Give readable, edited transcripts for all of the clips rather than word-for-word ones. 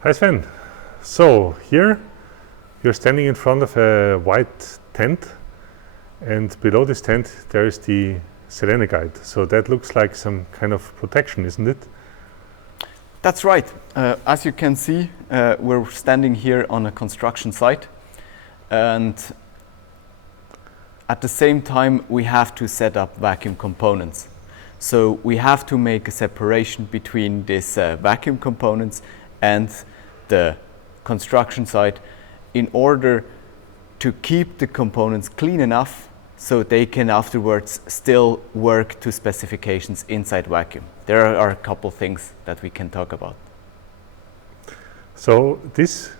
Hi Sven. So here you're standing in front of a white tent, and below this tent there is the Selene guide. So that looks like some kind of protection, isn't it? That's right. As you can see, we're standing here on a construction site, and at the same time we have to set up vacuum components. So we have to make a separation between these vacuum components and the construction site in order to keep the components clean enough so they can afterwards still work to specifications inside vacuum. There are a couple things that we can talk about. So this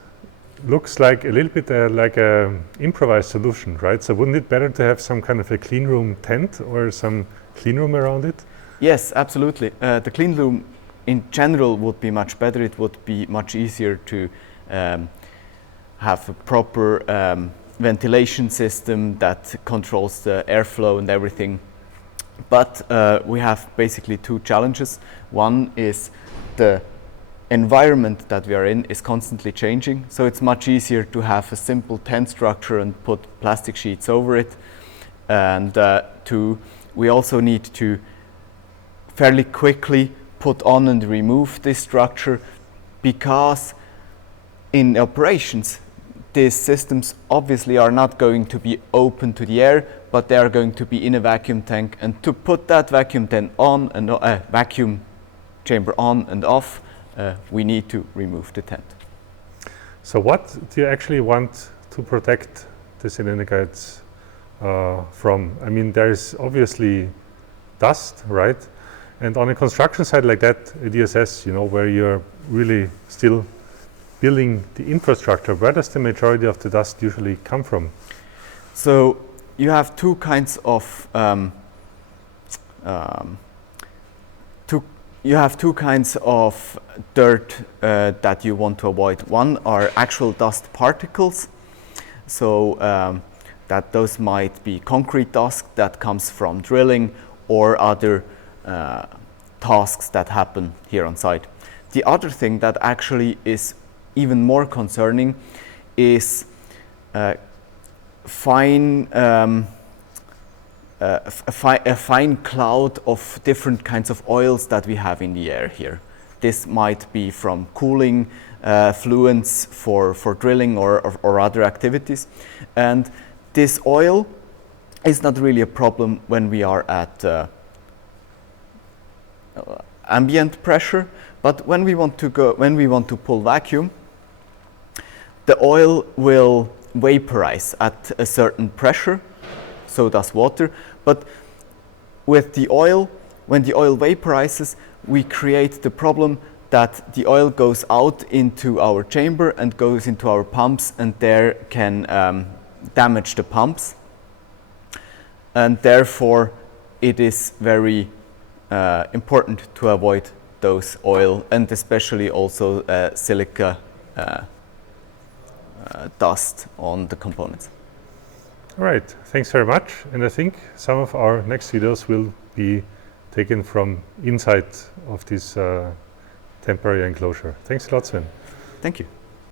looks like a little bit like an improvised solution, right? So wouldn't it better to have some kind of a clean room tent or some clean room around it? Yes, absolutely. The clean room in general would be much better. It would be much easier to have a proper ventilation system that controls the airflow and everything. But we have basically two challenges. One is the environment that we are in is constantly changing, so it's much easier to have a simple tent structure and put plastic sheets over it. And two, we also need to fairly quickly put on and remove this structure, because in operations these systems obviously are not going to be open to the air, but they are going to be in a vacuum tank, and to put that vacuum tank on and vacuum chamber on and off, we need to remove the tent. So what do you actually want to protect the Selene guides from? I mean, there's obviously dust, right? And on a construction site like that, a DSS, where you're really still building the infrastructure, where does the majority of the dust usually come from? So you have two kinds of dirt that you want to avoid. One are actual dust particles, so that those might be concrete dust that comes from drilling or other tasks that happen here on site. The other thing that actually is even more concerning is a fine cloud of different kinds of oils that we have in the air here. This might be from cooling fluents for drilling or other activities. And this oil is not really a problem when we are at ambient pressure, but when we want to pull vacuum, the oil will vaporize at a certain pressure, so does water. But with the oil, when the oil vaporizes, we create the problem that the oil goes out into our chamber and goes into our pumps, and there can damage the pumps. And therefore, it is very important to avoid those oil, and especially also silica dust on the components. All right, thanks very much. And I think some of our next videos will be taken from inside of this temporary enclosure. Thanks a lot, Sven. Thank you.